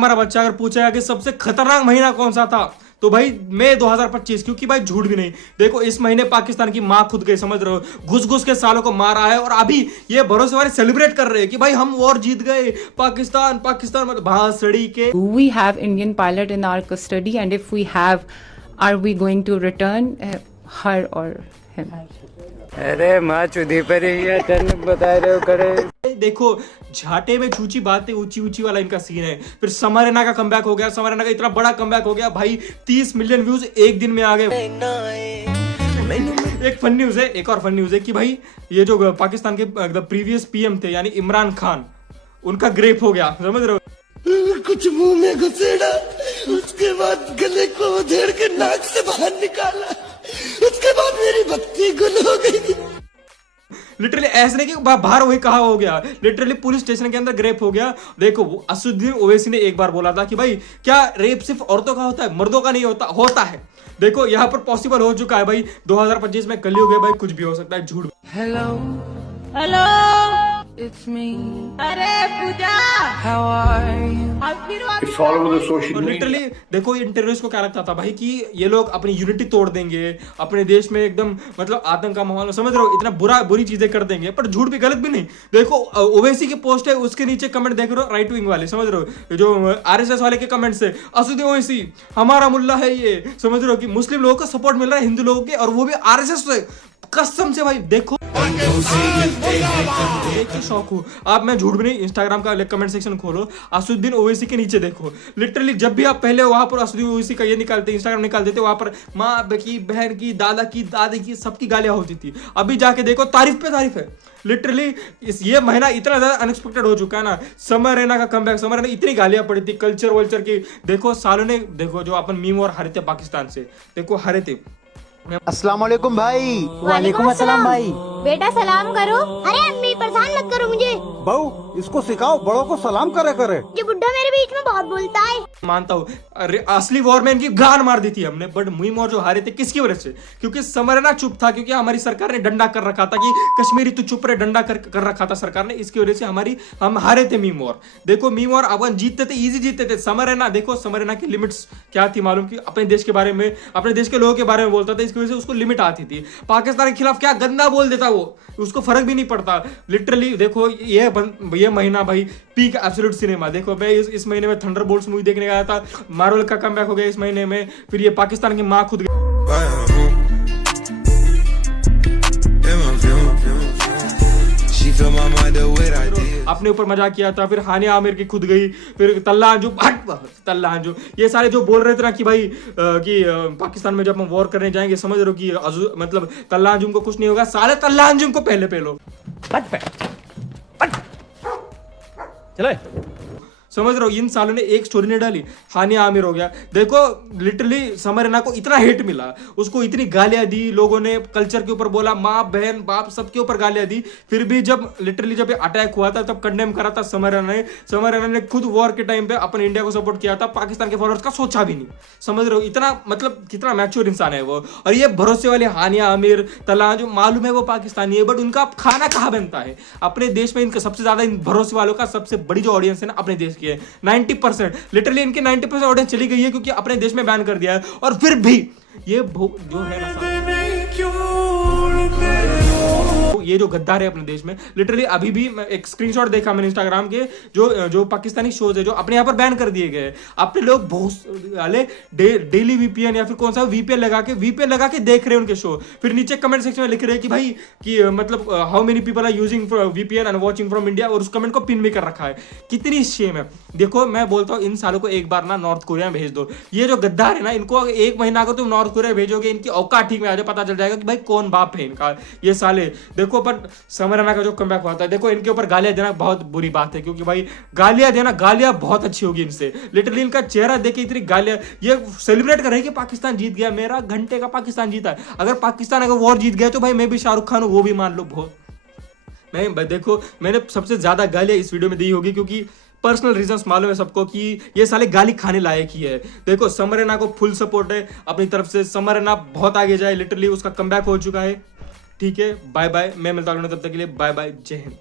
हमारा बच्चा अगर पूछेगा कि सबसे खतरनाक महीना कौन सा था, तो भाई मई 2025, क्योंकि भाई झूठ भी नहीं। देखो इस महीने पाकिस्तान की मां खुद गई, समझ रहे हो, घुस घुस के सालों को मारा है, और अभी ये भरोसे वाले सेलिब्रेट कर रहे हैं कि भाई हम वॉर जीत गए, पाकिस्तान पाकिस्तान मतलब भासड़ी के। We have Indian pilot in our custody, and if we have, are we going to return her or him? अरे माँ चुदी पर बता रहे हो करे। देखो झाटे में छूची बातें ऊंची ऊंची वाला इनका सीन है। फिर समरैना का कमबैक हो गया, समरैना का इतना बड़ा कमबैक हो गया भाई, 30 मिलियन व्यूज एक दिन में आ गए। एक फन न्यूज है, एक और फन न्यूज है कि भाई ये जो पाकिस्तान के प्रीवियस पीएम थे यानी इमरान खान, उनका ग्रेप हो गया, समझ रहे हो। कुछ मुंह में घुसेड़ा, उसके बाद गले को उधेड़ के नाक से बाहर निकाला, उसके बाद मेरी भक्ति गुल हो गई। लिटरली ऐसे नहीं कि बाहर वही कहा हो गया, लिटरली पुलिस स्टेशन के अंदर ग्रेप हो गया। देखो असदुद्दीन ओवैसी ने एक बार बोला था कि भाई क्या रेप सिर्फ औरतों का होता है, मर्दों का नहीं होता? होता है। देखो यहाँ पर पॉसिबल हो चुका है भाई, 2025 में कलयुग है भाई, कुछ भी हो सकता है, झूठ। Hello, hello it's me. अरे पूजा How are you? अब फिर और लिटरली देखो इन टेररिस्ट को क्या लगता था भाई कि ये लोग अपनी यूनिटी तोड़ देंगे, अपने देश में एकदम मतलब आतंक का माहौल, समझ रहे हो, इतना बुरी चीजें कर देंगे। पर झूठ भी, गलत भी नहीं। देखो ओवैसी की पोस्ट है, उसके नीचे कमेंट देख रहे हो, राइट विंग वाले, समझ रहे हो, जो आरएसएस वाले के कमेंट से, असदुद्दीन ओवैसी हमारा मुल्ला है ये, समझ रहे हो कि मुस्लिम लोगों को सपोर्ट मिल रहा है, हिंदू लोगों के, और वो भी आरएसएस से, कसम से भाई। देखो एक ही शौक हो आप, मैं झूठ भी नहीं, इंस्टाग्राम का कमेंट सेक्शन खोलो, असदुद्दीन ओवैसी के नीचे देखो, लिटरली जब भी आप पहले वहां पर असदुद्दीन ओवैसी का ये निकालते, इंस्टाग्राम निकाल देते, वहां पर माँ की, बहन की, दादा की, दादी की, सबकी गालियां होती थी। अभी जाके देखो तारीफ पे तारीफ है। लिटरली ये महीना इतना ज्यादा अनएक्सपेक्टेड हो चुका है ना, समरैना का कमबैक, समरैना इतनी गालियां पड़ी थी कल्चर वल्चर की। देखो सालों ने, देखो जो अपन मीम और हारे थे पाकिस्तान से, देखो हारे थे। अस्सलाम वालेकुम भाई। वालेकुम अस्सलाम भाई। बेटा सलाम करो। अरे अम्मी परेशान मत करो मुझे। बहू इसको सिखाओ, बड़ों को सलाम करे करे। ये बुड्ढा मेरे बीच में बहुत बोलता है। मानता हूँ, अरे असली वॉर में इनकी गान मार दी थी हमने, बट मीम और जो हारे थे किसकी वजह से? क्योंकि समरैना चुप था, क्योंकि हमारी सरकार ने डंडा कर रखा था कि कश्मीरी तू चुप रहे, डंडा कर रखा था सरकार ने, इसकी वजह से हम हारे थे मीम वॉर। देखो मीम वॉर अपन जीतते थे, इजी जीतते थे। समरैना देखो, समरैना की लिमिट्स क्या थी मालूम, कि अपने देश के बारे में, अपने देश के लोगों के बारे में बोलता था, इसकी वजह से उसको लिमिट आती थी। पाकिस्तान के खिलाफ क्या गंदा बोल देता वो, उसको फर्क भी नहीं पड़ता। लिटरली देखो ये महीना भाई पीक एब्सोल्यूट सिनेमा। देखो मैं इस महीने में थंडरबोल्ट्स मूवी देखने गया था, मार्वल का कमबैक हो गया इस महीने में, फिर ये पाकिस्तान की मां खुद अपने ऊपर मजाक किया था, फिर हानिया आमिर की खुद गई, फिर तल्ला अंजू, ये सारे जो बोल रहे थे ना कि भाई कि पाकिस्तान में जब हम वॉर करने जाएंगे, समझ रहे हो कि मतलब तल्ला अंजुम को कुछ नहीं होगा, साले तल्ला अंजुम को पहले पेलो, चले, समझ रहे हो। इन सालों ने एक स्टोरी नहीं डाली, हानिया आमिर हो गया। देखो लिटरली समरैना को इतना हेट मिला, उसको इतनी गालियां दी, लोगों ने कल्चर के ऊपर बोला, माँ बहन बाप सबके ऊपर गालियां दी, फिर भी जब लिटरली जब अटैक हुआ था तब कंडेम करा था समरैना ने खुद वॉर के टाइम पे अपन इंडिया को सपोर्ट किया था, पाकिस्तान के फॉलोअर्स का सोचा भी नहीं, समझ रहे हो। इतना मतलब कितना मैच्योर इंसान है वो। और ये भरोसे वाले हानिया आमिर, तला, जो मालूम है वो पाकिस्तानी है, बट उनका खाना कहाँ बनता है अपने देश में। इनका सबसे ज्यादा, इन भरोसे वालों का सबसे बड़ी जो ऑडियंस है ना अपने देश की है, 90%, लिटरली इनकी 90% ऑडियंस चली गई है, क्योंकि अपने देश में बैन कर दिया है। और फिर भी ये जो है ना, ये जो गद्दार है अपने देश में, लिटरली अभी भी एक स्क्रीनशॉट देखा मैंने इंस्टाग्राम के, जो पाकिस्तानी शोज है जो अपने यहाँ पर बैन कर दिए गए, अपने लोग बहुत वाले डेली वीपीएन या फिर कौन सा वीपीएन लगा के देख रहे हैं उनके शो। फिर नीचे कमेंट सेक्शन में लिख रहे हैं कि भाई कि मतलब how many people are using VPN and watching from India, और उस कमेंट को पिन भी कर रखा है। कितनी शेम है। देखो मैं बोलता हूँ इन सालों को एक बार ना नॉर्थ कोरिया में भेज दो। ये जो गद्दार है ना, इनको एक महीना को तुम नॉर्थ कोरिया भेजोगे, इनकी औकात ठीक में आ जाए, पता चल जाएगा कि भाई कौन बाप है इनका। ये साले देखो, पर समरैना का जो कमबैक होता है, देखो इनके ऊपर गालियां देना बहुत बुरी बात है, क्योंकि भाई गालियां बहुत अच्छी होगी इनसे। लिटरली इनका चेहरा देखे इतनी गालियां, ये सेलिब्रेट कर रहे हैं कि पाकिस्तान जीत गया, मेरा घंटे का पाकिस्तान जीता है। अगर पाकिस्तान अगर वॉर जीत गया तो भाई मैं भी शाहरुख खान हूं, वो भी मान लो। बहुत मैं देखो मैंने सबसे ज्यादा गालियां इस वीडियो में दी होगी, क्योंकि पर्सनल रीजंस मालूम है सबको कि ये साले गाली खाने लायक ही है। देखो समरैना को फुल सपोर्ट है अपनी तरफ से, समरैना बहुत आगे जाए, लिटरली उसका कमबैक हो चुका है। ठीक है, बाय बाय, मैं मिलता हूं तब तक के लिए, बाय बाय, जय हिंद।